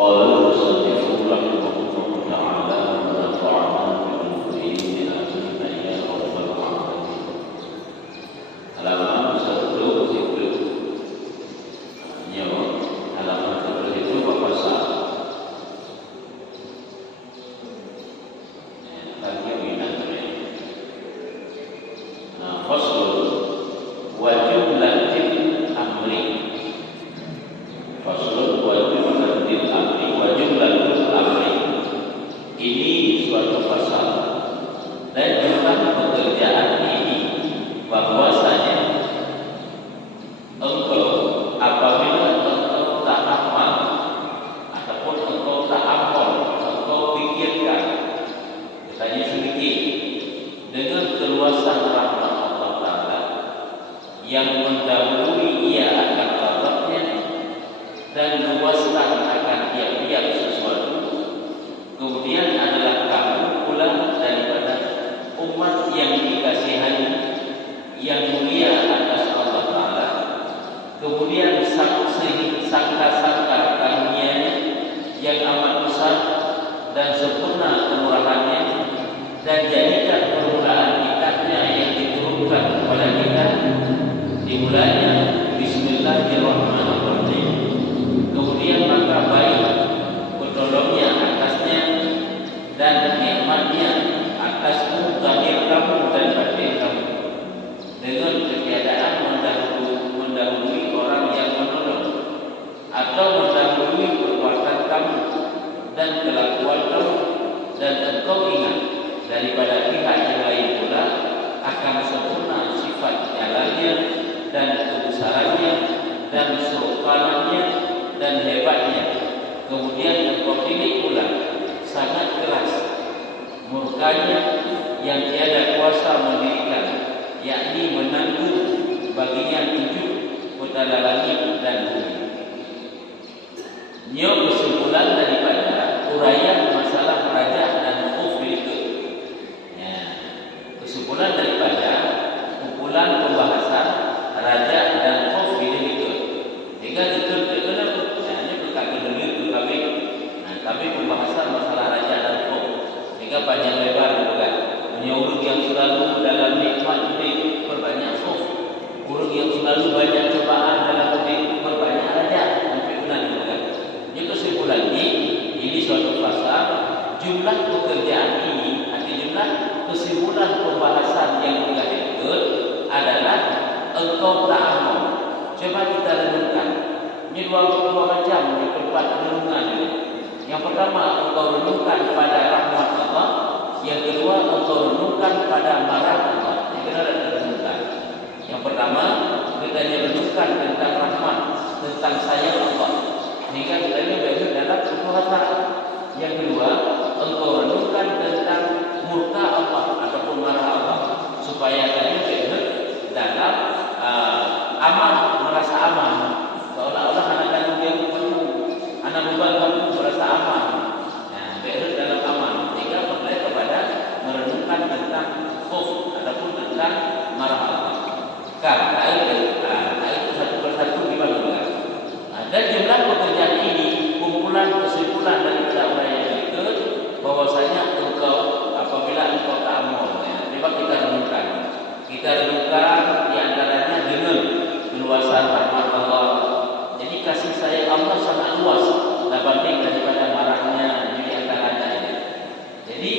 قال المصنف رحمه الله تعالى ونفعنا بعلومه آمين يا رب العالمين. Halaman 1 itu halaman 1 itu pasal faslun wa jumlatil amri. Faslun wa jumlatil amri wa jumlatul amri. Ini suatu pasal dan jumlah pekerjaan ini bahwasanya engkau apabila engkau tak amal ataupun engkau tak amal, engkau pikirkan katanya sedikit dengan keluasan rahmat Allah Ta'ala yang mendahului ia akan ghadabnya dan luaskan akan tiap-tiap sesuatu, kemudian adalah kamu pula daripada umat yang dikasihani yang mulia atas Allah Ta'ala, kemudian sangka-sangka karunia-Nya yang amat besar dan sempurna kemurahannya, dan jadikan permulaan kitabnya yang diturunkan kepada kita dimulainya Bismillahirrahmanirrahim, kemudian maka baik pertolongnya atasnya dan nikmatnya atasmu zahir kamu dan batin kamu, dengan ketiadaan mendahului orang yang menolong atau mendahului perbuatan kamu dan kelakuan kamu, dan engkau ingat daripada pihak yang lain pula akan sempurna sifat jalannya dan kebesarannya dan sopanannya dan hebatnya, kemudian engkau pilih pula sangat keras murkanya yang tiada kuasa mendirikan, yakni menanggung baginya 7 petala langit dan bumi. Nyo kesimpulan daripada uraian masalah raja dan khuf itu. Kesimpulan daripada kumpulan pembahasan raja dan khuf itu. Jika dituntut ini berkaitan dengan kami. Kami pembahasan masalah raja dan khuf. Jika panjang lebar bukan. Menyuruh yang selalu dalam nikmat ini berbanyak khuf. Urang yang selalu banyak cobaan dalam hidup berbanyak raja. Sampai benar bukan. Jadi kesimpulan ini suatu pasal jumlah pekerjaan ini arti jumlah kesimpulan pembahasan yang kita ikut adalah engkau tak amal. Coba kita renungkan. Ini dua macam di tempat renungan ini. Yang pertama engkau renungkan pada rahmat Allah, yang kedua engkau renungkan pada marah Allah. Yang kedua renungkan. Yang pertama kita renungkan tentang rahmat, tentang sayang Allah. Sehingga kita berada dalam kepuasan. Yang kedua engkau renungkan tentang murka Allah ataupun marah Allah, supaya kalian berada dalam aman, merasa aman. Seolah-olah anak tanggung dia penuh, anak beban merasa aman. Berada dalam aman. Sehingga perlu kepada merenungkan tentang khuf ataupun tentang marah Allah. Karena itu satu persatu gimana? Dan jumlah pekerjaan ini kumpulan kesimpulan daripada orang yang berikut bahwasanya engkau apabila engkau tak amal, coba kita renungkan di antaranya dengan keluasan rahmat Allah. Jadi kasih sayang Allah sangat luas dibanding daripada marahnya di antaranya ini. Jadi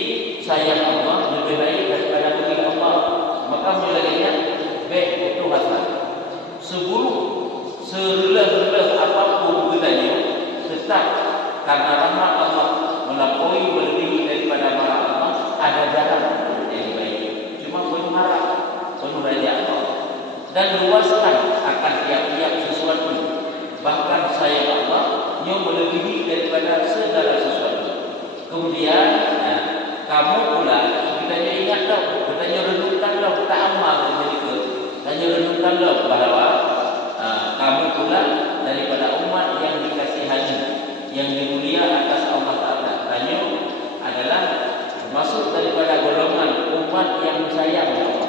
sayang Allah lebih baik daripada bagi Allah. Maka mulainya baik itu hasan. Serelah-relah apapun bedanya, tetap karena rahmat Allah melampaui melebihi daripada marah Allah, ada jalan yang baik. Cuma penuh marah, penuh raja Allah, dan luaskan akan tiap-tiap sesuatu. Bahkan sayang Allah yang melebihi daripada segala sesuatu. Kemudian kamu pula kitanya ingat dah, kitanya renungkan dah, tak amal begitu. Kitanya renungkan dah bahawa kamu pula daripada umat yang dikasihani, yang dimulia atas Allah Ta'ala. Tanya adalah masuk daripada golongan umat yang sayang Allah,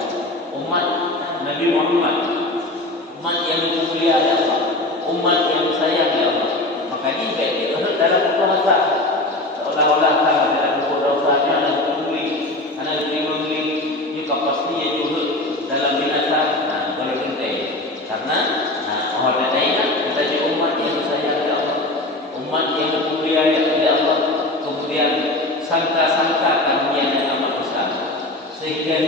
umat Nabi Muhammad, umat yang dimulia Allah, umat yang sayang Allah. Maka ini baik dalam seolah-olah kalau dalam buku dosanya dan tulis, anak tulis, juga pasti ia juga dalam binasa. Nah, kalau kita karena orang lain kita jadi umat yang disayang oleh Allah, umat yang dimuliakan oleh Allah, kemudian sangka-sangka karunia yang amat besar, sehingga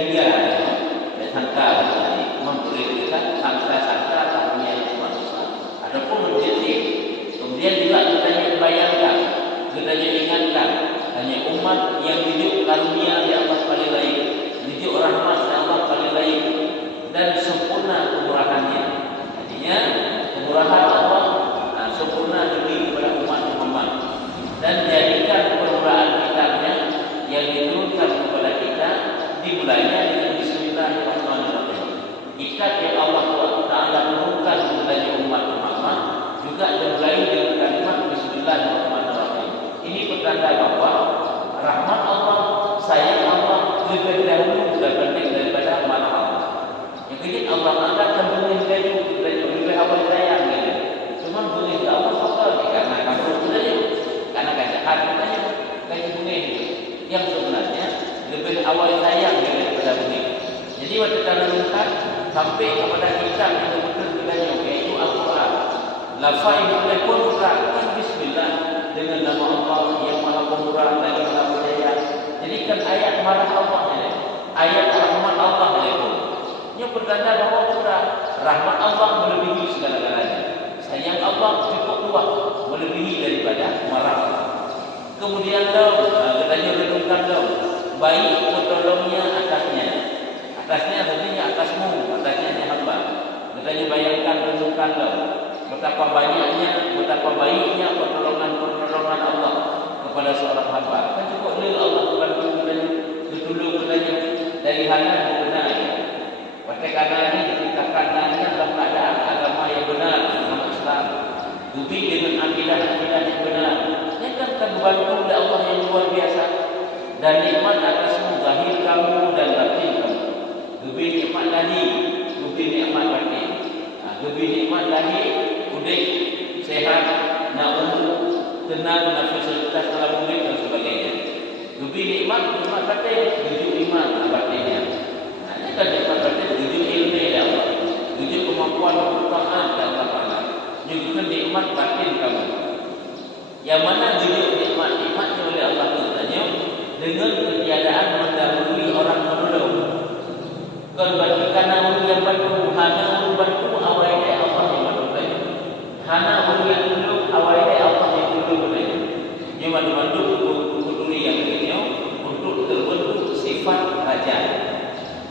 sangka memberikan sangka-sangka karunia yang amat besar. Adapun menjadi kemudian juga kita bayangkan, kita ingatkan hanya umat yang hidup karunia yang Allah paling baik, hidup rahmat yang Allah paling baik dan sempurna kemurahannya. Artinya kemurahan Allah sempurna lebih kepada umat Muhammad, dan jadikan kemurahan kitabnya yang diturunkan kepada kita dimulainya dengan Bismillahirrahmanirrahim. Kitab yang Allah Taala turunkan kepada umat Muhammad juga dimulai dengan kalimat Bismillahirrahmanirrahim. Ini pertanda bahwa rahmat Allah, sayang Allah lebih dahulu dan penting daripada marah Allah. Yang kedua, Allah Taala akan mengingatkan lebih awal sayang. Cuma boleh Allah Taala karena kamu sudah karena kejahat katanya kayak bunyi yang sebenarnya lebih awal sayang daripada bunyi. Jadi waktu kita renungkan sampai kepada kitab yang betul katanya yaitu Al-Quran. Lafaz yang boleh pun kan Bismillah dengan nama Allah yang Maha Pemurah lagi Maha Penyayang. Jadi kan ayat marah Allah ni, ayat rahmat Allah ni pun. Ini bertanda bahawa pura rahmat Allah melebihi segala-galanya. Sayang Allah cukup luas, melebihi daripada marah. Kemudian katanya renungkan baik pertolongnya atasnya. Atasnya artinya atasmu, atasnya hanya hamba. Katanya bayangkan renungkan betapa banyaknya, betapa baiknya pertolongan Allah kepada seorang hamba. Kan cukup lil Allah membantu katanya, ditolong katanya dari hana benar. Oleh karena ini dikatakan dalam keadaan agama yang benar, agama Islam. Dubi dengan akidah-akidah yang benar. Ini kan dibantu oleh Allah yang luar biasa. Dan nikmat atasmu zahir kamu dan batin kamu. Dubi nikmat lahir, dubi nikmat batin. Dubi nikmat lahir, udik, sehat, nak umur, tenang, nak fasilitas dalam murid dan sebagainya. Dubi nikmat batin, tujuh iman batinnya. Ini kan nikmat batin, tujuh ilmu ya Allah, tujuh kemampuan bertahan dan bertahan. Juga nikmat batin kamu. Yang mana tujuh nikmatnya oleh Allah katanya dengan ketiadaan mendahului orang menolong. Kalau karena yang bantu, hana bantu awal Allah yang bantu. Hana yang tolong awal Allah yang tolong mereka. Cuma dibantu peduli yang begini untuk terbentuk sifat raja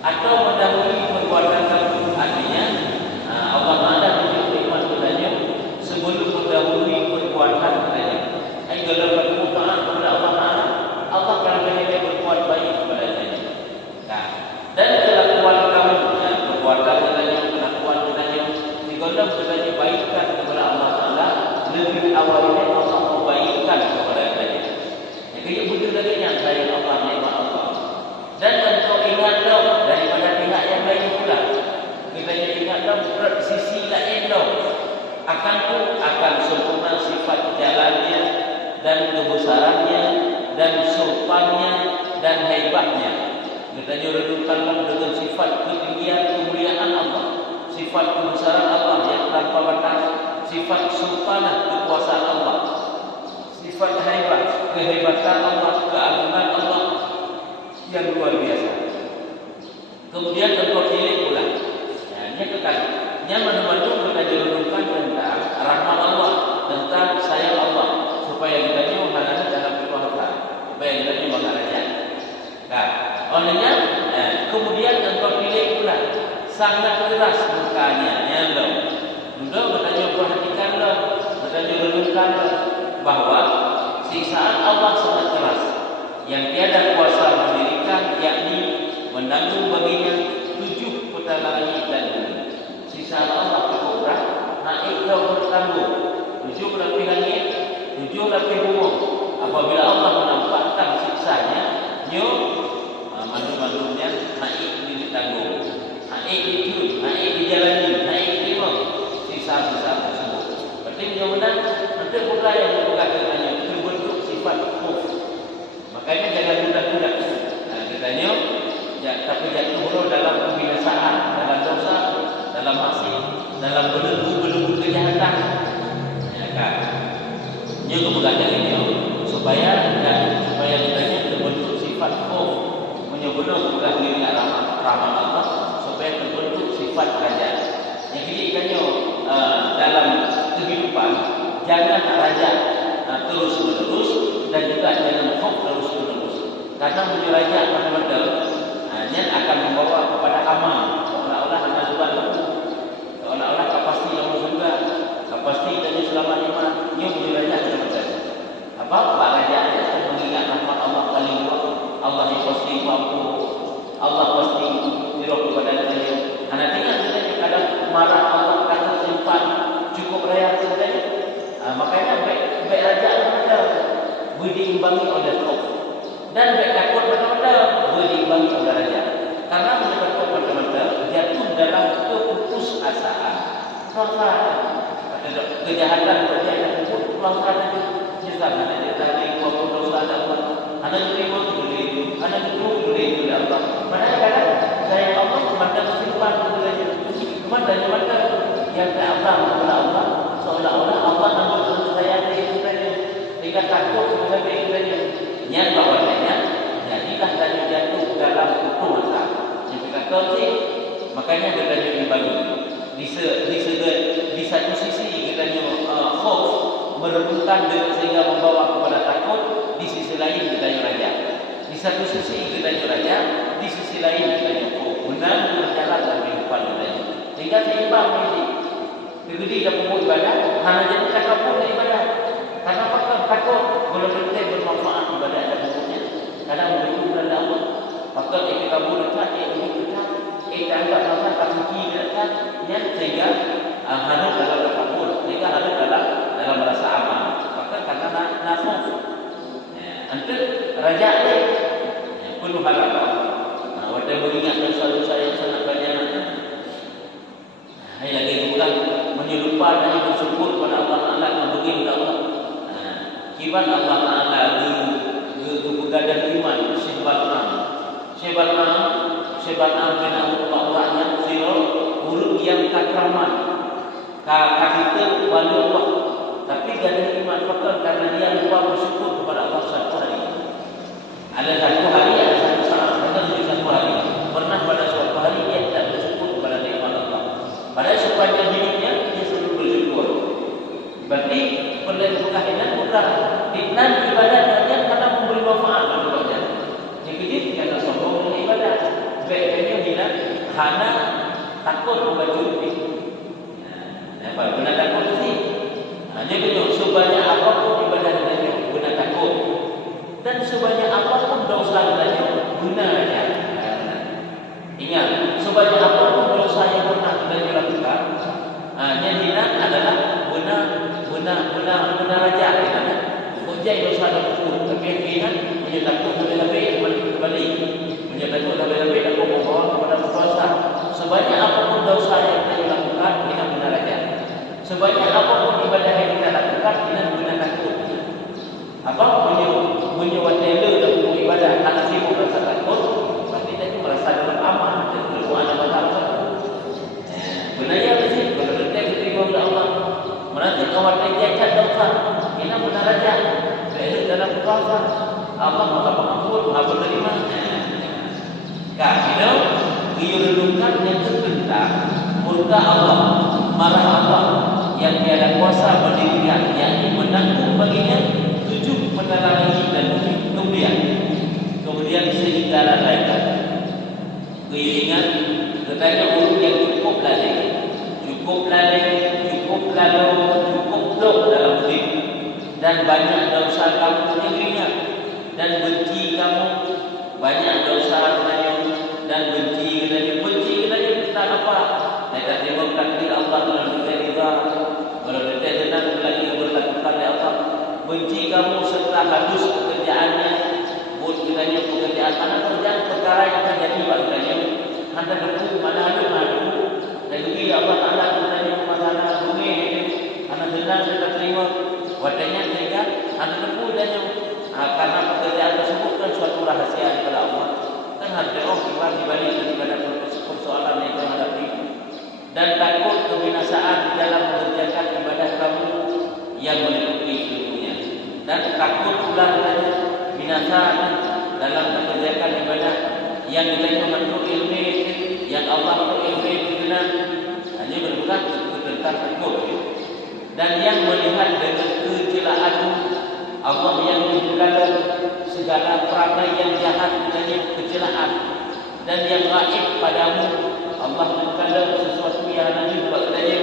atau mendahului perbuatan kamu. Artinya Allah Taala tunjuk iman padanya sebelum mendahului perbuatan padanya. Kalau berbuat taat kepada Allah Taala, Allah akan menjadi berbuat baik kepadanya. Dan kelakuan kamu, perbuatan padanya, kelakuan padanya, digodam padanya baikkan kepada Allah Taala lebih awalnya Allah membaikkan kepada padanya. Jadi betul lagi yang saya Allah nikmat Allah. Dan untuk ingat daripada pihak yang lain pula, kita ingat sisi lain akan sempurna sifat jalannya dan kebesarannya dan sultannya dan hebatnya. Kita renungkanlah dengan sifat ketinggian kemuliaan Allah, sifat kebesaran Allah yang tanpa batas, sifat sultanah kekuasaan Allah, sifat kehebatan Allah, keagungan Allah yang luar biasa. Kemudian engkau pilih pula. Ini kekasihnya menemani kita renungkan tentang rahmat Allah, tentang sayang Allah, supaya kita ini menghadapi dalam keluarga, supaya kita ini menghadapi. Olehnya, kemudian engkau pilih pula sangat keras mukanya, Sudah bertanya perhatikan bertanya renungkan bahwa siksaan Allah sangat keras, yang tiada kuasa mendirikan, yakni menanggung baginya 7 petala langit dan bumi. Siksaan Allah cukup berat, naik kau bertanggung 7 lapis langit, 7 lapis bumi. Apabila Allah menampakkan siksanya, mandu-mandunya naik ditanggung, naik itu, naik dijalani, naik terima sisa-sisa tersebut. Berarti benar-benar nanti pula yang berkata-katanya terbentuk sifat khuf. tapi jatuh dalam kebinasaan, dalam dosa, dalam maksiat, dalam belenggu-belenggu kejahatan. Ya kan? Ini kemudian ini supaya kita terbentuk sifat khauf, menyebelum bukan diri rahmat Allah, supaya terbentuk sifat raja. Yang ini dalam kehidupan jangan raja terus menerus dan juga jangan khauf terus menerus. Karena raja benar-benar akan membawa kepada amal, seolah-olah amal juga, seolah-olah kapasiti yang surga, kapasiti dan selamat iman, yang raja benar-benar. Apa raja mengingat rahmat Allah paling luas, Allah yang pasti mampu, Allah pasti dirok kepada dia. Karena tinggal kita kadang marah Allah kata simpan cukup raya saja. Makanya baik raja benar diimbangi oleh khauf dan baik takut benar-benar diimbangi oleh raja. Karena menyebabkan benar-benar jatuh dalam keputusasaan, kejahatan berjaya pun pelanggaran misalnya dia tadi waktu dosa ada anak terima boleh, anak itu boleh juga Allah. Padahal saya Allah memandang simpan boleh, memandang yang tak Allah seolah-olah Allah nampak saya tidak takut sebenarnya niat bawahnya jadilah tadi jatuh dalam hukum masa yang kita kerti. Makanya kita dibagi di satu sisi kita khauf merebutkan sehingga membawa kepada takut, di sisi lain kita raja. Di satu sisi kita raja, di sisi lain kita khauf. Benar berjalan dalam kehidupan kita sehingga seimbang ini. Jadi kita pun ibadah hanya jadi takabur ibadah. Karena takut kalau kita bermanfaat ibadah ada bukunya. Kadang begitu kepada Allah. Maka kita kabur dekat, kita anggap masa kaki dekat, sehingga harus dalam takabur, sehingga harus dalam rasa aman. Maka karena nafsu, antu raja ni penuh harapan. Wadah mengingat dosa-dosa yang sangat banyak. Hai lagi bukan menyerupa dan bersyukur kepada Allah Taala yang begini Allah. Kibat Allah Taala begadah iman sebatang bin Allah yang siro huruf yang kakramat kita wali Allah, tapi gadah iman fakir karena dia lupa bersyukur kepada Allah satu hari. Ada satu hari, ada satu saat, satu hari pernah pada suatu hari dia tidak bersyukur kepada nikmat Allah. Padahal sepanjang hidupnya dia selalu bersyukur. Berarti perlindungan bukan iklan ibadahnya karena memberi manfaat kepada. Yang ketiga jangan sombong dengan ibadah. Baiknya tidak hanya takut membaca ini. Apa benar takut sih? Hanya betul sebanyak apapun ibadah kita benar takut dan sebanyak apapun dosa kita benar aja. Ingat sebanyak apapun dosa yang pernah kita lakukan, yang tidak adalah benar raja kita. Hujai dosa dan hukum, tapi yang ingat menyetakut lebih-lebih kembali, menyetakut lebih-lebih dan membawa kepada puasa. Sebanyak apapun dosa yang kita lakukan, kita benar raja. Sebanyak apapun ibadah yang kita lakukan, kita benar takut. Apa menyewatela dalam ibadah tak sibuk rasa takut, pasti kita merasa dalam aman dan berdoa dalam Allah. Benar ya sih, kalau kita diterima oleh Allah. Menanti kawan jajan dosa, kita benar raja. Dalam puasa Allah Maha Pengampun, Maha Penerima. Kita renungkan yang terbentak murka Allah, marah Allah yang tiada kuasa berdirikan, yakni menanggung baginya 7 petala langit dan bumi. Kemudian serigala lainnya. Keingat katanya urut yang cukup lalu blok dalam hidup. Dan banyak dosa kamu negerinya dan benci kamu banyak dosa katanya dan benci katanya tentang apa? Kita terima takdir Allah dalam kita riba. Kalau kita senang lagi berlakukan oleh Allah, benci kamu serta hadus pekerjaannya. Buat katanya pekerjaan mana kerjaan perkara yang terjadi padanya. Anda depu mana dan juga Allah Taala katanya masalah bumi anak senang kita terima. Wadahnya sehingga anda temukan karena pekerjaan tersebut kan suatu rahasia kepada Allah. Maka harus iman dibalik daripada persoalan yang kamu hadapi. Dan takut kebinasaan di dalam mengerjakan ibadah kamu yang meliputi ilmunya. Dan takut pula dengan binasa dalam mengerjakan ibadah yang kita menurut ilmu yang Allah ilmu dengan hanya berbuat tentang takut. Dan yang melihat dengan kecelaan Allah yang menjadikan segala perangai yang jahat dengan kecelaan dan yang gaib padamu Allah menjadikan sesuatu yang nanti buat saja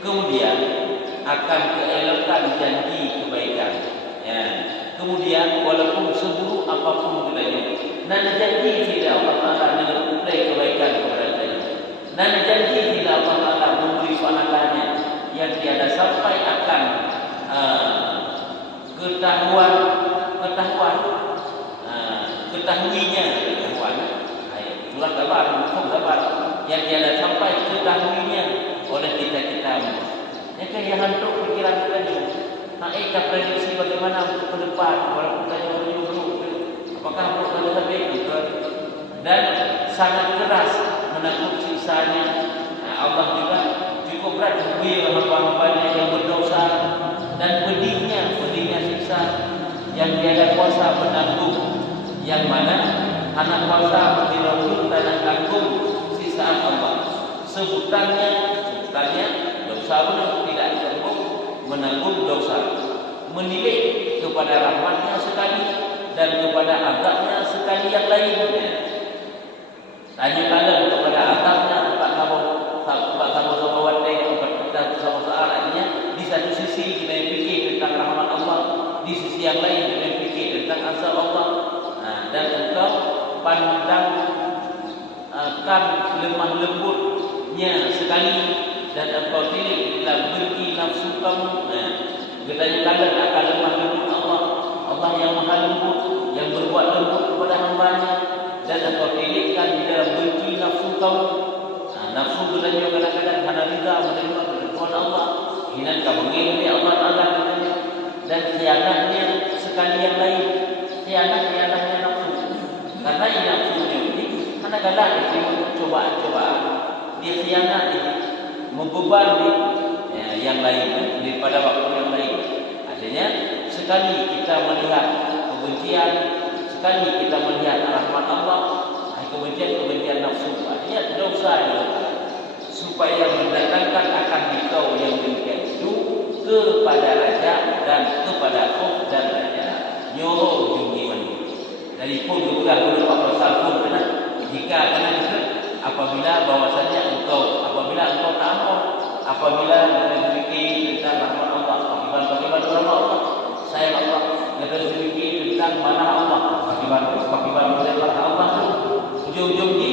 kemudian akan keelokan janji kebaikan ya. Kemudian walaupun seburuk apapun kepadanya dan janji tidak Allah Ta'ala dengan kebaikan kepada dia dan janji tidak Allah Ta'ala memberi pahalanya yang tiada sampai akan ketahuinya surat kabar yang tiada sampai ketahuinya oleh kita yang kaya hantuk pikiran kita ni kita prediksi bagaimana untuk ke depan walaupun tanya dulu apakah perlu sampai dan sangat keras menanggung siksanya Allah juga cukup berat bagi hamba-hambanya yang berdosa dan pedihnya siksa yang tiada kuasa menanggung yang mana anak kuasa berdahulu dan tanggung siksaan Allah sebutannya dosa pun tidak sanggup menanggung dosa menilik kepada rahmatnya sekali dan kepada azabnya sekali yang lainnya tanya kala kepada azabnya Pak sama-sama wadai kita sama-sama artinya di satu sisi kita fikir tentang rahmat Allah di sisi yang lain kita fikir tentang azab Allah dan engkau pandang kan lemah lembutnya sekali dan engkau pilih dalam benci nafsu kamu katanya kalian akan lemah lembut Allah yang maha lembut yang berbuat lembut kepada hambanya dan engkau pilihkan di dalam benci nafsu kamu nafsu katanya kadang-kadang hana rida menerima ketentuan Allah hinan kamu mengilmi Allah Ta'ala katanya dan khianatnya sekali yang lain khianatnya nafsu karena ini nafsu ini hana galak itu cobaan-cobaan dia khianat ini membebani yang lain daripada waktu yang lain artinya sekali kita melihat kebencian sekali kita melihat rahmat Allah kebencian nafsu artinya dosa supaya mendatangkan akan dikau yang demikian itu kepada raja dan kepada kuf dan raja nyuruh jungi mandi dari pun juga boleh Pak Rasul pun jika kena apabila bahwasanya apabila engkau tak ampun apabila memiliki tentang rahmat Allah bagaimana rahmat Allah sayang Allah memiliki tentang mana Allah bagaimana rahmat Allah ujung-ujung ini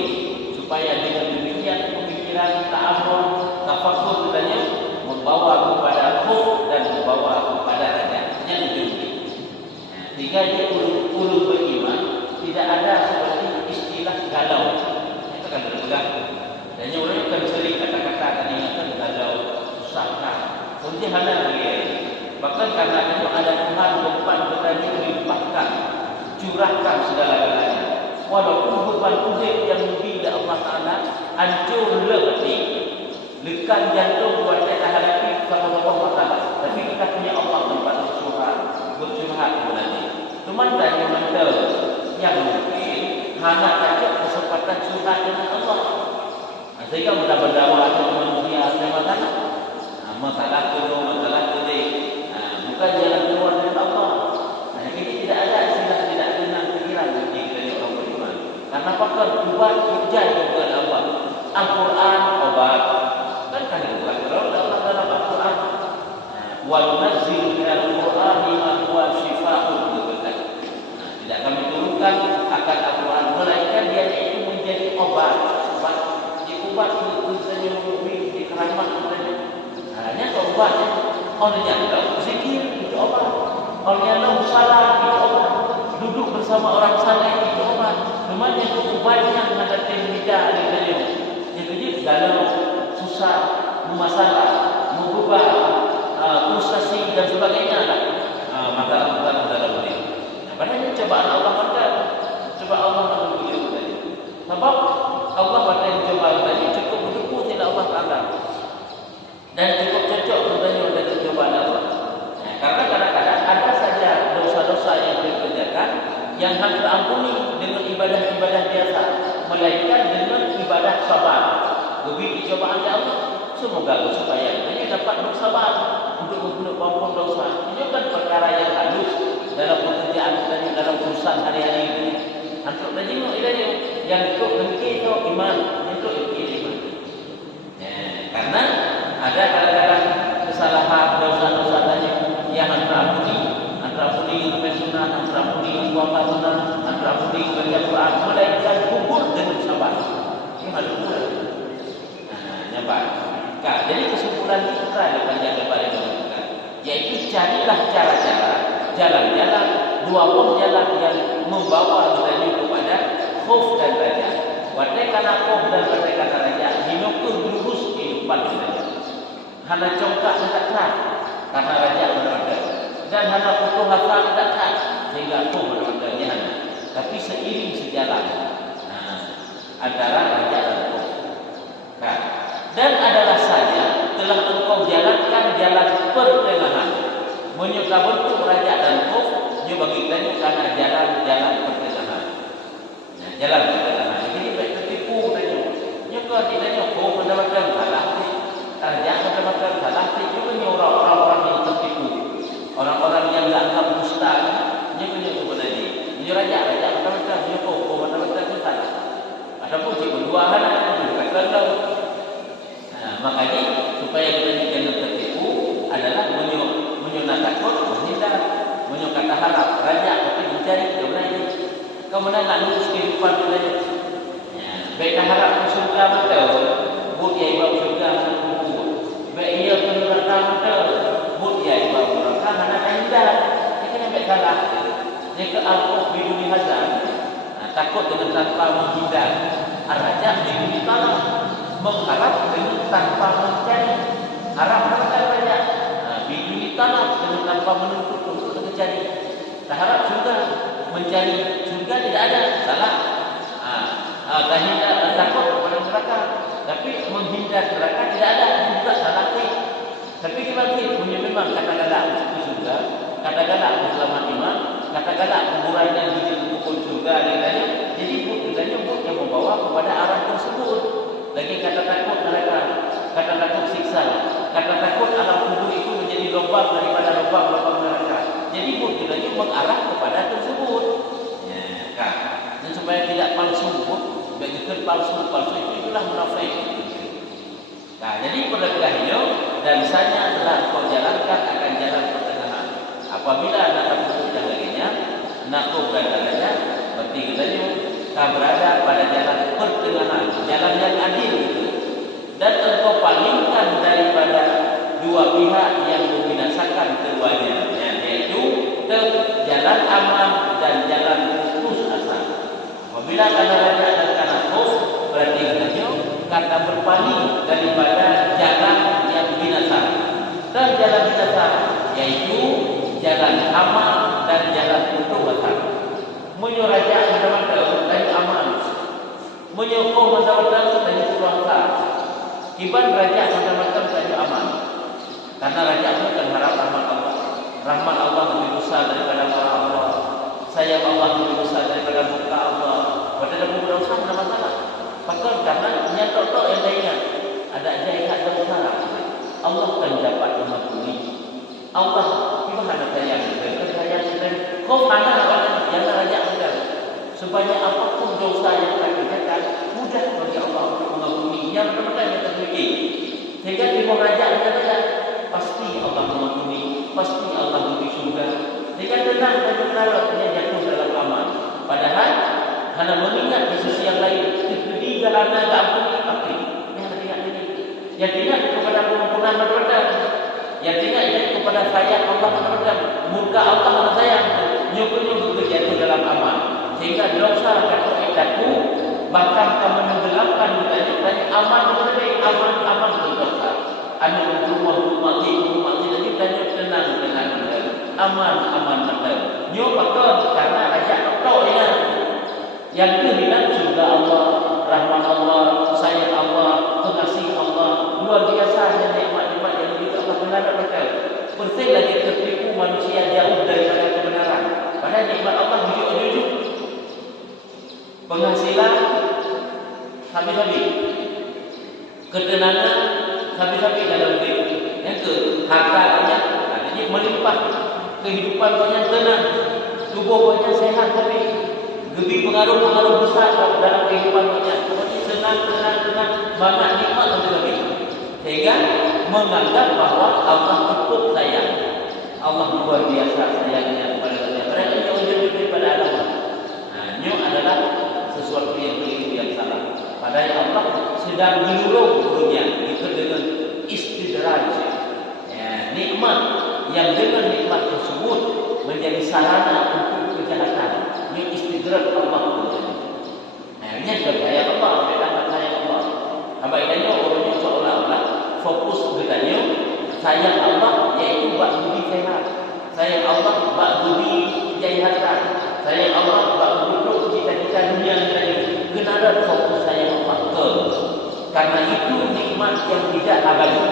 supaya dengan demikian pemikiran ta'amul tafakur katanya membawa kepada khuf dan membawa kepada raja yang ujung sehingga dia ulul beriman tidak ada seperti istilah galau itu kan berpegang dan yang orang akan sering kata-kata dan ingatkan galau susahkan kemudian hana dia bahkan karena itu ada Tuhan depan bertanya melimpahkan curahkan segala-galanya walaupun beban ujian yang bila Allah Ta'ala hancur lebih lekan jantung buat kita hadapi sama-sama Allah Ta'ala tapi kita punya Allah tempat bercurhat kepada dia cuma dari mental yang mungkin hanya saja kesempatan curhat dengan Allah sehingga benda-benda atau manusia masalah ke bukan jalan keluar dari Allah ini tidak ada istilah tidak tenang pikiran bagi kita orang beriman karena pakar buat kerja kepada Allah Al-Quran obat kan bukan kalau Allah dalam Al-Quran wa nunazzilu minal Qur'ani ma huwa shifaa'un tidak kami turunkan akan Al-Quran melainkan dia itu menjadi obat diubat misalnya mukmin di keramat hanya obatnya orang yang tahu zikir itu obat orang yang tahu salat itu obat duduk bersama orang saleh itu obat memang yang obatnya menghadapi bidah di dunia itu galau susah masalah mengubah frustasi dan sebagainya maka bukan dalam diri padahal cobaan Allah maka coba Allah menunggu yang hanya terampuni dengan ibadah-ibadah biasa, melainkan dengan ibadah sabar. Begitu cobaan dari Allah, semoga supaya kita dapat bersabar untuk membunuh dosa. Ini kan perkara yang halus dalam pekerjaan kita, dalam urusan hari-hari ini. Untuk menjenguk ini yang untuk mengikir itu iman, untuk mengikir iman. Karena ada kadang-kadang kesalahan dosa-dosa tadi yang terampuni dengan sunnah, terampuni dengan puasa sunnah, terampuni dengan Quran, melainkan gugur dengan sabar. Ini hal pula. Nyabar. Jadi kesimpulan kita yang jaga balik menentukan, yaitu carilah cara-cara, jalan-jalan, dua pun jalan yang membawa kita kepada khauf dan raja. Wadai kana khauf dan wadai kana raja, hinukun lurus kehidupan kita. Hana congkak dekat karena raja berada. Dan hana putus asa dekat sehingga khauf beradanya. Tapi seiring sejalan antara raja dan khauf. Dan adalah saja telah engkau jalankan jalan pertengahan, menyuka bentuk raja dan khauf, dia bagi kita karena jalan pertengahan. Jalan pertengahan. Jadi baik tertipu tanya. Nyuka tidak khauf mendapatkan salah, raja mendapatkan salah, juga orang-orang yang tertipu, orang-orang yang tak anggap dusta, dia sebenarnya. Ini raja mendapatkan, dia khauf mendapatkan salah. Adapun jika dua hal yang berkaitan. Makanya supaya kita jangan tertipu adalah menyonak takut, menghindar, kata harap raja tapi mencari kebenaran. Kemudian nak lurus kehidupan kita. Baik harap surga betul, buat ia bawa surga sempurna. Baik ia menerangkan betul, buat ia bawa neraka mana hindar. Ini kan baik salah. Jika al-Qur'an biduni hazan, takut dengan tanpa menghindar. Raja biduni talab, mengharap dengan tanpa mencari, harap raja biduni talab dengan tanpa menuntut untuk mencari. Harap surga, mencari surga tidak ada, salah. Hindar takut kepada neraka, tapi menghindar neraka tidak ada, juga salah. Tapi kita memang kata-kata surga, kata-kata selamat iman, kata-kata penguraian hijau pukul surga dan jadi bukannya yang membawa kepada arah tersebut. Lagi kata takut neraka, kata takut siksa, kata takut alam kubur itu menjadi lubang daripada lubang neraka. Jadi bukannya mengarah kepada tersebut. Dan supaya tidak palsu, bagikan palsu itulah munafik. Jadi perlengkahannya dan misalnya telah kau jalankan akan jalan pertengahan. Apabila nak putus dan lainnya, nak kau berada, berarti kita berada pada jalan pertengahan, jalan yang adil itu. Dan engkau palingkan daripada dua pihak yang membinasakan keduanya, yaitu jalan aman dan jalan putus asa. Apabila karena raja dan karena khauf, berarti kata berpaling daripada jalan yang binasa. Dan jalan binasa yaitu jalan aman dan jalan putus asa. Menyuraja macam-macam dan aman, menyokong macam-macam dan kurangsa. Kiban raja macam-macam dan aman. Karena raja itu kan harap rahmat Allah. Rahmat Allah lebih besar daripada para Allah. Sayang Allah lebih besar daripada muka Allah. Padahal muka dosa tidak masalah. Bahkan karena nyatok-tok yang lainnya ada jaikat dosa. Allah kan dapat mengampuni. Allah gimana sayang dan kau mana orang yang raja muda supaya apapun dosa yang kita kerjakan mudah bagi Allah untuk mengampuni yang benar-benar yang terjadi. Sehingga di raja muda pasti Allah mengampuni, pasti Allah memberi surga. Sehingga tenang dan benar dia jatuh dalam aman. Padahal hanya mengingat di sisi yang lain jadi jalan tidak ampuni pasti. Yang ingat kepada pengampunan benar-benar, yang ingat kepada sayang Allah benar-benar, murka Allah benar sayang, nyukur jatuh dalam aman. Sehingga dosa kata idaku bahkan kamu menenggelamkan tanya aman benar-benar, aman berdosa. Anu rumah lagi tanya tenang aman benar. Nyo bakal karena raja kau ingat yang kehilang surga Allah, rahmat Allah, sayang Allah, pengasih Allah, luar biasa dan nikmat-nikmat yang juga Allah benar betul. Penting lagi tertipu manusia jauh daripada kebenaran. Pada Padahal nikmat Allah ujuk-ujuk. Penghasilan habis-habis, ketenangan habis-habis dalam hidup. Yang ke hartanya, adanya melimpah, kehidupan banyak tenang, tubuh banyak sehat, tapi lebih pengaruh-pengaruh besar dalam kehidupan banyak. Pokoknya tenang, banyak nikmat habis-habis. Sehingga menganggap bahawa Allah cukup sayang, Allah luar biasa sayangnya kepada kita. Mereka jauh-jauh daripada alam. Ini adalah sesuatu yang keliru, yang salah. Padahal Allah sedang menurut dunia itu dengan istidraj, nikmat yang dengan nikmat tersebut menjadi sarana untuk kejahatan. Ini istidraj Allah. Ini berkaya Allah, dapat sayang Allah. Abaikannya orangnya seolah-olah fokus bertanya sayang Allah yaitu bak budi sehat, sayang Allah bak budi kejayaan, sayang Allah bak budi cita-cita dunia tadi. Kenapa fokus sayang Allah ke? Karena itu nikmat yang tidak abadi.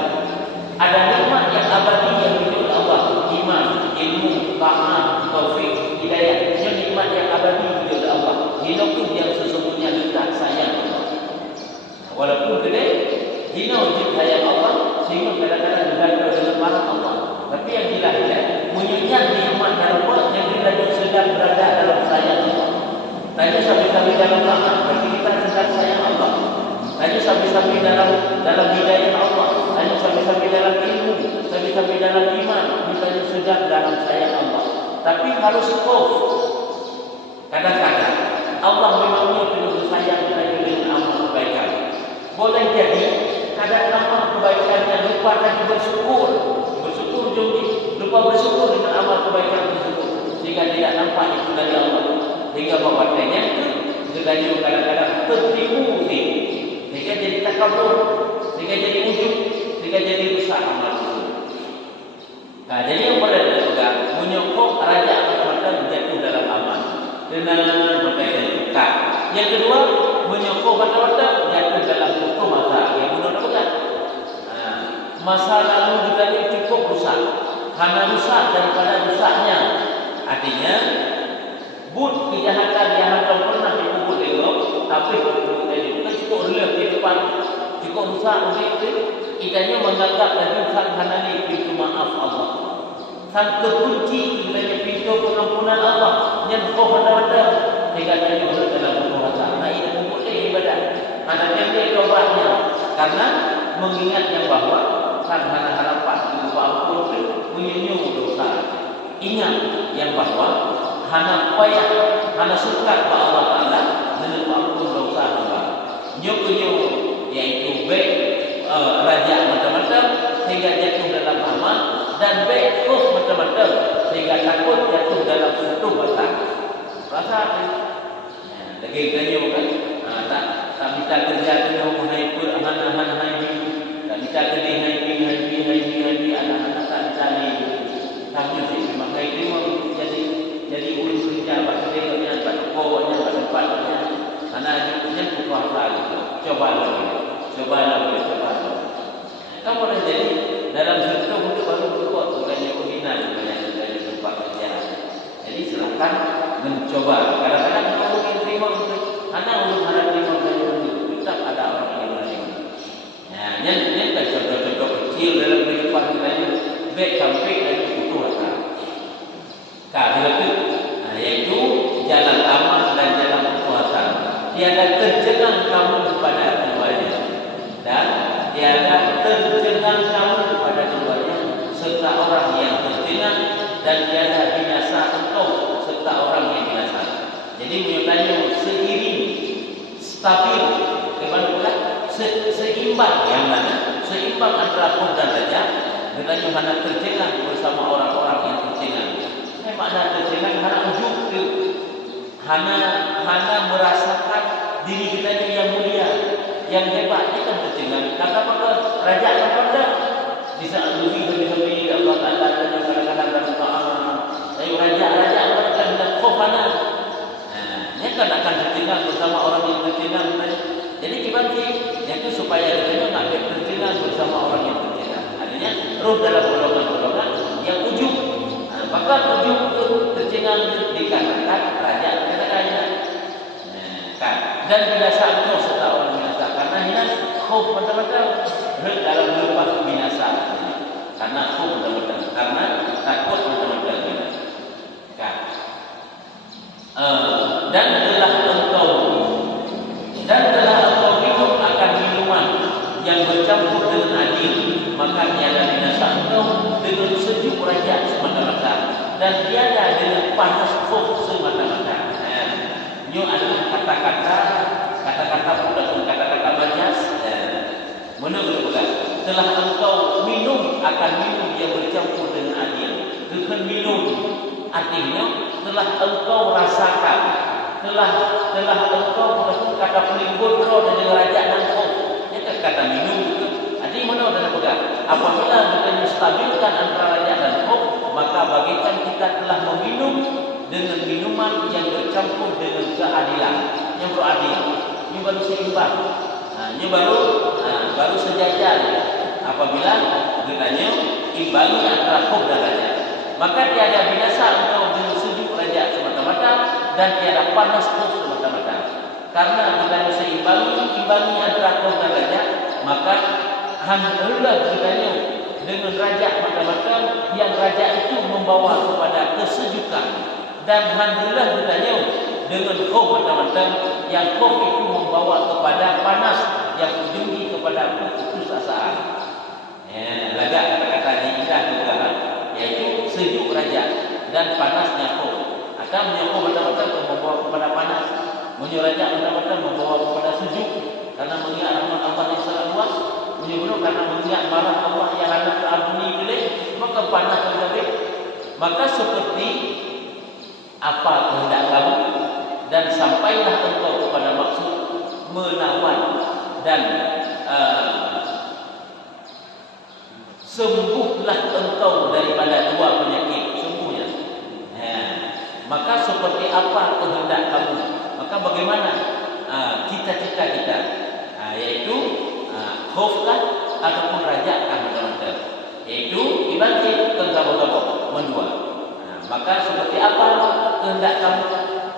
Ada nikmat yang abadi yang dimiliki Allah, iman, ilmu, taat, taufik, hidayah. Ini nikmat yang abadi dimiliki Allah. Ini yang sesungguhnya kita sayang Allah. Walaupun kedai hina wujud sayang Allah, sehingga kadang-kadang bergantung dengan marah Allah. Tapi yang jelas menyenyak nikmat darah yang kita sedang berada dalam sayang Allah. Tanya sampai-sampai dalam taat, berarti kita sedang sayang Allah. Tanya sampai-sampai dalam hidayah Allah. Tanya sampai-sampai dalam ilmu, sampai-sampai dalam iman, kita sedang dalam sayang Allah. Tapi harus khauf. Kadang-kadang Allah memangnya penuh sayang dengan amal kebaikan. Boleh jadi kadang amal kebaikannya lupa dan bersyukur jombi, lupa bersyukur dengan amal kebaikan tersebut, sehingga tidak nampak itu dari Allah. Sehingga bahwasanya itu kadang-kadang tertipu, sehingga jadi takabur, sehingga jadi ujub, sehingga jadi rusak amal tersebut. Nah, jadi yang pada pegang menyokong raja mata-mata menjatuh dalam amal dengan berkaitan. Nah, yang kedua menyokong mata-mata jatuh dalam hukum masa yang benar pegang. Masa lalu kita ini cukup rusak, karena rusak daripada rusaknya. Artinya but kejahatan yang akan pernah dikubur tengok, tapi kita cukup relap kehidupan, cukup rusak begitu. Ikannya menganggap lagi sang hanani pintu maaf Allah, sang terkunci ilahnya pintu pengampunan Allah yang kau hendak sehingga tadi orang dalam berpuasa. Nah ini boleh ibadah. Anaknya dia cobaannya karena mengingat yang bahwa sang hana harapan berupa ampun menyenyum dosa. Ingat yang bahwa hana payah, hana suka kepada Allah Taala dengan ampun dosa hamba. Nyokunyo yaitu baik raja macam-macam sehingga jatuh dalam amal, dan baik kuf macam-macam sehingga takut jatuh dalam satu batang. Rasa lagi tanya bukan? Tak bisa kerja dengan menghai pur anak-anak tak bisa kerja haji anak-anak tak bisa ni. Kami sih memang kayak itu jadi urus kerja pada dia pada pokoknya pada tempatnya. Anak punya kuasa gitu. Coba lagi. Kamu boleh jadi dalam satu untuk baru berbuat bukannya pembinaan dari tempat kerja. Jadi silakan mencoba. Kadang-kadang kalau ingin terima anak belum ada terima dari tetap ada orang yang menerima. Yang kan contoh-contoh kecil dalam kehidupan kita ini baik sampai dari butuh asa. Yaitu jalan amal dan jalan puasa. Tiada terjenang kamu kepada keduanya, dan tiada terjenang kamu kepada keduanya serta orang yang terjenang, dan tiada binasa engkau serta orang yang binasa. Jadi menyebutnya seiring, stabil, seimbang yang mana? Seimbang antara pun dan raja. Dengan mana terjenang bersama orang-orang yang terjenang. Makna terjenang hana ujub ke, hana merasakan diri kita ini yang mulia, yang hebat. Ini kan terjenang. Kata-kata raja yang pada di saat lebih Allah Taala kadang-kadang tapi raja akan dengan khofana. Ini kan akan terjenang bersama orang yang terjenang. Jadi gimana sih? Itu supaya kita nggak terjenang bersama orang yang terjenang. Artinya roh dalam golongan-golongan yang ujub. Bahkan ujub itu terjenang di dan binasa engkau serta orang binasa. Karena ini khauf macam-macam dalam lepas binasa. Karena khauf macam-macam, karena takut macam-macam. Kan? Dan telah engkau minum akan minuman yang bercampur dengan adil, maka tiada binasa engkau dengan sejuk raja semata-mata, dan tiada dengan panas khauf semata-mata. Ini adalah kata-kata bukan kata-kata majas. Menurut telah engkau minum akan minum yang bercampur dengan adil. Dengan minum artinya telah engkau rasakan, telah engkau melakukan kata pelinggur dengan raja dan khauf. Ini kata minum. Artinya mana dalam pegang? Apabila kita menstabilkan antara raja dan khauf, maka bagikan kita telah meminum dengan minuman yang bercampur dengan keadilan, yang beradil. Ini baru seimbang. Ini baru sejajar. Apabila dengannya imbangi antara khauf dan raja, maka tiada binasa engkau dengan sejuk raja semata-mata, dan tiada panas khauf semata-mata. Karena dengan imbangi antara khauf dan raja, maka hendalah dengannya dengan raja macam-macam, yang raja itu membawa kepada kesejukan, dan hendalah dengannya dengan khauf macam-macam, yang khauf itu membawa kepada panas yang ujungi kepada keputusasaan. Lagak kata-kata diindah juga, yaitu sejuk raja dan panasnya khauf. Akan menyokong macam-macam membawa kepada panas, menyuraja macam-macam membawa kepada sejuk, karena mengingat rahmat Allah yang sangat luas, menyuruh karena mengingat marah Allah yang hendak terbunyi pilih, maka panas lebih. Maka seperti apa kehendak kamu, dan sampailah engkau kepada maksud menawan dan sembuhlah engkau daripada dua penyakit, sembuhnya. Maka seperti apa kehendak kamu, maka bagaimana cita-cita kita, yaitu khaufkah ataupun rajakah macam-macam, yaitu ibadit tengah-tengah mendua. Maka seperti apa kehendak kamu,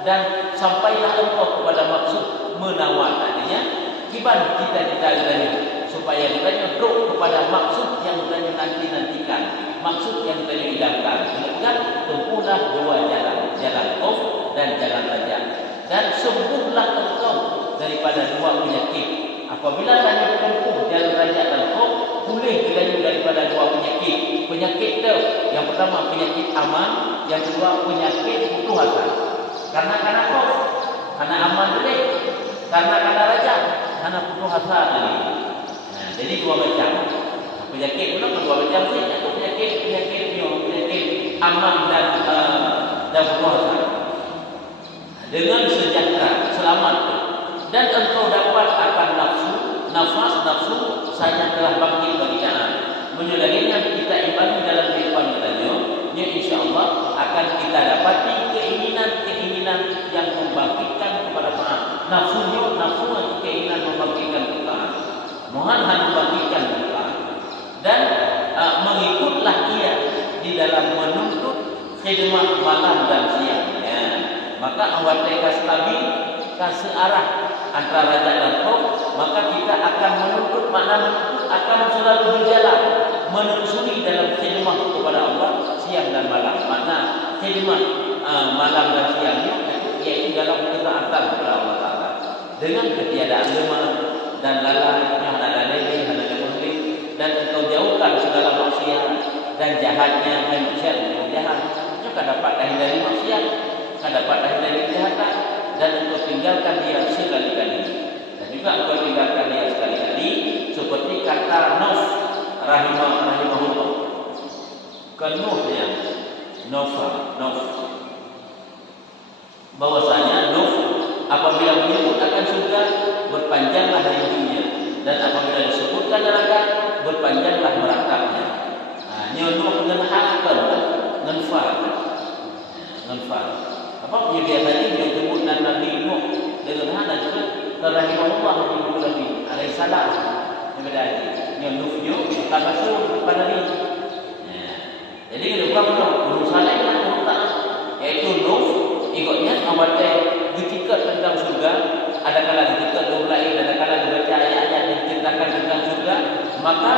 dan sampailah engkau kepada maksud menawan. Artinya kiban cita-cita kita, supaya kita duduk kepada maksud yang kita nanti-nantikan, maksud yang kita idamkan. Kemudian tempuhlah dua jalan khauf dan jalan raja, dan sembuhlah engkau daripada dua penyakit. Apabila kita tempuh jalan raja dan khauf, pulih kita daripada dua penyakit. Penyakit itu yang pertama penyakit aman, yang kedua penyakit putus asa. Karena khauf, karena aman tadi, karena raja, karena putus asa tadi. Jadi dua macam. Penyakit pula dua macam sih, yaitu penyakit aman dan putus asa. Dengan sejahtera, selamat, dan engkau dapat akan nafsu saya telah bangkit bagi kanan. Menyudahinya kita imani dalam kehidupan kita, ya insya-Allah akan kita dapati keinginan yang membangkitkan kepada Tuhan. Nafsu keinginan membangkitkan Tuhan. Mohon membangkitkan Tuhan. Dan mengikutlah ia di dalam menuntut khidmat malam dan siang. Maka awatnya stabil, searah antara raja dan khauf, maka kita akan menuntut akan selalu berjalan menelusuri dalam khidmat kepada Allah siang dan malam. Makna khidmat malam dan siangnya yaitu dalam ketaatan kepada Allah Taala, dengan ketiadaan lemah dan lalai, dan engkau jauhkan segala maksiat dan jahatnya manusia yang jahat. Juga dapat dari maksiat, dapat dari kejahatan, dan engkau tinggalkan dia sekali-kali. Dan juga engkau tinggalkan dia sekali-kali, seperti kata Nuh rahimahullah. Kenuhnya Nuh bahwasanya Nuh apabila menyebut akan surga, berpanjanglah rindunya, dan apabila disebutkan neraka, berpanjanglah meratapnya. Nuh ngenfar. Apa punya biasanya dia sebut Nabi Nuh dengan hana juga rahimahullah Nabi alaihissalam. Yang Nuhnya bukan rasul, bukan Nabi. Jadi kita berusaha yaitu Nuh ikutnya awalnya ketika tentang surga, ada kala ditutup mulai, ada kala dibaca ayat-ayat yang ceritakan tentang surga, maka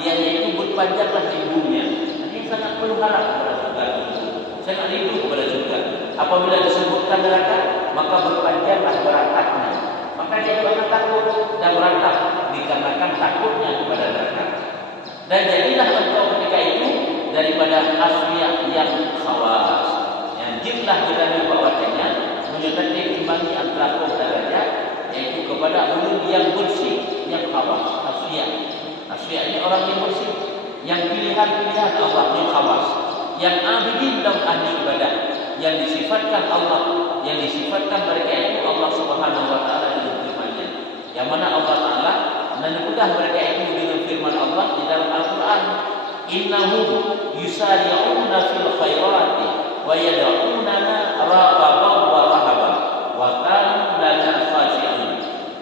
dia itu berpanjanglah rindunya. Ini sangat perlu harap kepada surga. Sangat rindu kepada surga. Apabila disebutkan neraka, maka berpanjanglah beratapnya. Maka dia akan takut dan beratap dikarenakan takutnya kepada neraka. Dan jadilah engkau ketika itu daripada asliah yang khawas. Yang jiblah dengan bahwasanya menyatakan imbangi antara kau darajat, yaitu kepada ulun yang bersih, yang khawas, asliah. Asliah ini orang yang bersih, yang pilihan-pilihan Allah yang khawas, yang abidin dalam ahli ibadah, yang disifatkan Allah, yang disifatkan mereka itu Allah Subhanahu wa taala dengan firman-Nya. Yang mana Allah taala menyebutkan mereka itu dengan firman Allah di dalam Al-Qur'an, innahum yusari'una fil khairati wa yad'unana raghaban wa rahaban wa kanu lana khashi'in.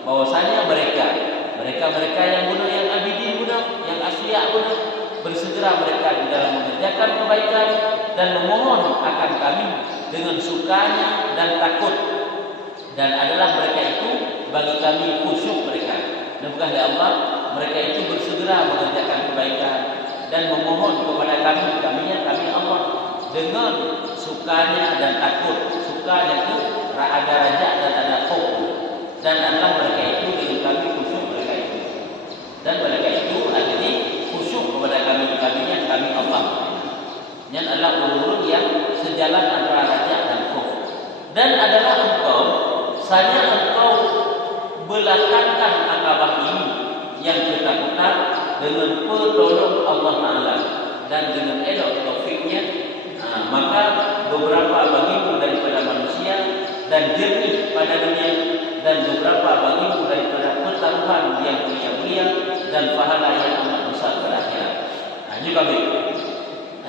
Bahwasanya mereka yang benar, yang abidin benar, yang asliah benar, bersegera mereka di dalam mengerjakan kebaikan dan memohon akan kami dengan sukanya dan takut, dan adalah mereka itu bagi kami khusyuk mereka. Dan bukan dari Allah, mereka itu bersegera mengerjakan kebaikan dan memohon kepada kami Allah dengan sukanya dan takut. Sukanya itu ada raja dan ada khauf, dan adalah mereka itu dengan kami khusyuk mereka itu. Dan mereka itu akhirnya khusyuk kepada kami Allah. Yang adalah ulun yang sejalan antara raja dan khauf. Dan adalah engkau belakangkan akabah ini yang ketakutan dengan pertolongan Allah Ta'ala dan dengan elok taufiknya, maka beberapa bagimu daripada manusia dan jernih pada dunia, dan beberapa bagimu daripada pertaruhan yang mulia-mulia dan pahala yang amat besar pada akhirat.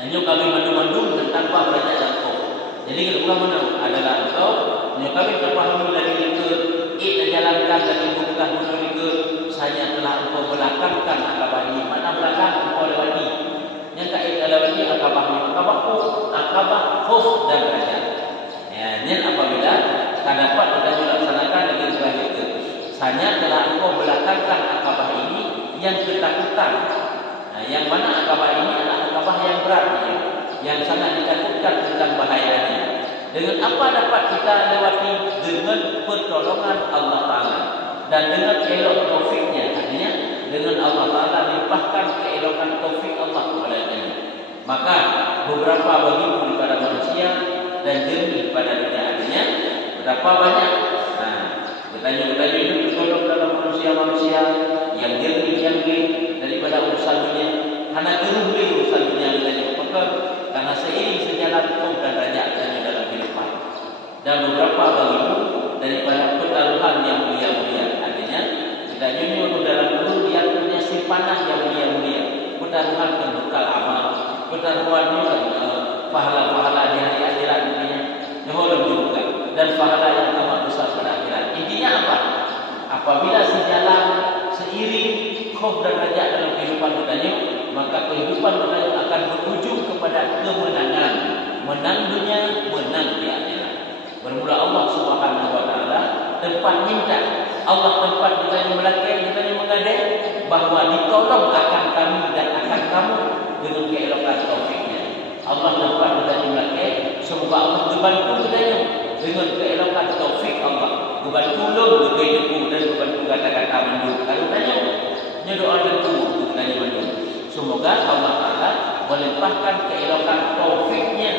Hanya kami mandung-mandung tentang raja dan khauf. Jadi kedua mana adalah engkau, kami terpahami dari itu jalankan dan bukan itu saya telah engkau belakangkan akabah ini. Mana belakang engkau lewati? Yang tak lewati akabah khauf dan raja. Ini apabila tak dapat kita melaksanakan dengan baik itu, saya telah engkau belakangkan akabah ini yang ketakutan. Yang mana akabah ini adalah akabah yang berat, yang sangat ditakutkan tentang bahayanya. Dengan apa dapat kita lewati? Dengan pertolongan Allah Ta'ala dan dengan elok taufiknya. Artinya dengan Allah Ta'ala limpahkan keelokan taufik Allah kepada kita. Maka beberapa bagimu daripada manusia dan jernih pada dunia. Artinya berapa banyak bertanya-bertanya itu tertolong dalam manusia-manusia yang jernih, yang daripada urusan dunia. Karena keruh urusan dunia karena seiring sejalan khauf dan raja dalam kehidupan. Dan beberapa bagimu daripada pertaruhan yang mulia-mulia. Artinya kita nyunyur dalam guru yang punya simpanan yang mulia-mulia. Pertaruhan bekal amal, pertaruhan pahala-pahala di hari akhirat dunia yang lebih juga, dan pahala yang amat besar pada akhirat. Intinya apa? Apabila sejalan seiring khauf dan raja dalam kehidupan kita, maka kehidupan kita akan berujung kepada kemenangan. Menang dunia, menang di akhirat. Bermula Allah Subhanahu wa taala tempat minta, Allah tempat kita melakir, kita mengadai bahawa ditolong akan kami dan akan kamu dengan keelokan taufiknya. Allah tempat kita melakir, semoga Allah membantu kita dengan keelokan taufik Allah. Membantu lo hidupku dan membantu kata-kata mendung. Kalau tanya, doa tentu untuk tanya mendung. Semoga Allah Ta'ala melimpahkan keelokan taufiknya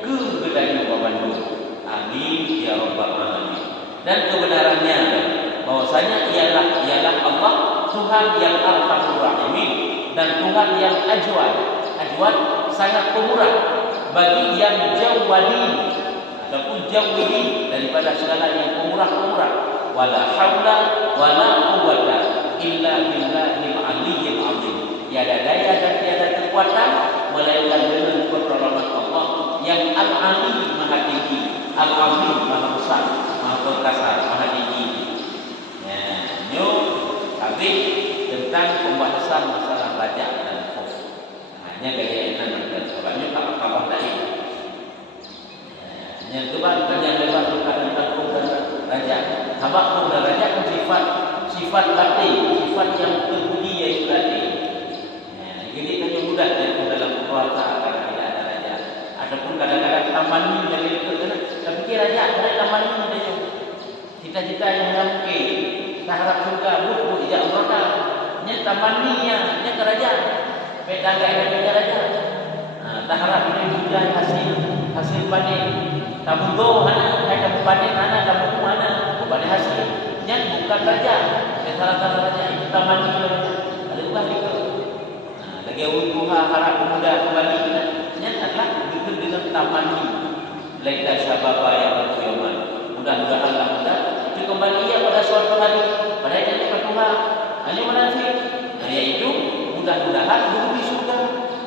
ke gedanya Bandung. Amin ya rabbal alamin. Dan kebenarannya bahwasanya ialah Allah Tuhan yang Arhamur Rahimin dan Tuhan yang Ajwad. Ajwad sangat pemurah bagi yang jawadi ataupun jawidi daripada segala yang pemurah-pemurah. Wala haula wala quwwata illa billahil aliyyil azim. Tiada daya dan tiada kekuatan melainkan dengan pertolongan Allah yang Al-Ali Maha Tinggi, Al-Azim Maha Besar, Maha Perkasa, Maha Tinggi. Habis tentang pembahasan masalah raja dan khauf. Hanya gaya enak dan sebabnya apa-apa tadi. Yang kedua, yang lebar tentang khauf dan raja. Sebab derajat sifat batin, sifat yang terpuji yaitu batin. Jadi hanya mudah dalam puasa kalau tidak ada raja. Ataupun kadang-kadang tamani dari itu saya fikir raja ada tamani saja. Cita-cita yang mungkin tak harap surga buku tidak berada. Nya tamaninya, nya kerajaan. Pedang gaya raja. Tak harap ini juga hasil panen. Tabunggo mana, tabung panen mana, tabung mana, panen hasil. Nya bukan raja. Salah-salah raja itu tamani ada bukan itu. Lagi uruha harap muda kembali nya adalah itu dengan tamani. Laika sababa yang berkuyaman. Mudah-mudahan muda itu kembali ia pada suatu hari pada hari Tuhan. Hanya menanti. Yaitu mudah-mudahan guru di surga,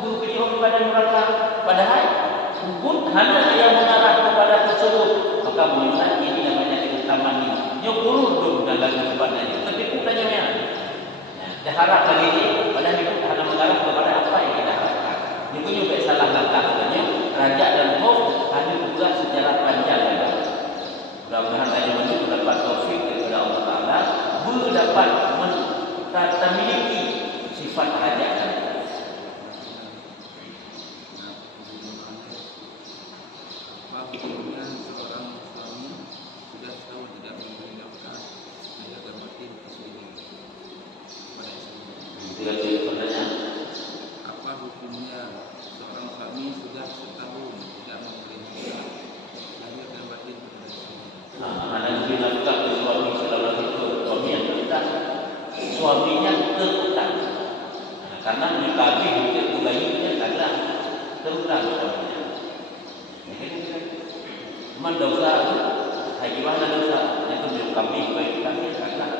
guru kejauhan pada neraka. Padahal pun hanya yang mengarah kepada tersebut, maka mulai ini namanya tamani. Nyo guru dan lagi kepadanya. Tapi bukannya ya. Dah harap lagi ini padahal itu hanya mengarah kepada apa yang kita harapkan. Ini pun juga salah kata-katanya raja dan khauf hanya juga secara panjang ya. Mudah-mudahan tadi mendapat taufik daripada Allah Taala, dapat memiliki sifat raja dan apabila seorang suami sudah tahu tidak memberi nafkah menjaga batin istri pada istrinya. Apa hukumnya seorang suami sudah setahun tidak memberi nafkah lahir dan batin pada istrinya? Anak nafkah ke suami selama itu suami yang terutang, suaminya terutang. Karena dikabih mungkin bayinya adalah terutang suaminya. Memang dosa itu, gimana dosa? Yang kedua kami baik kami karena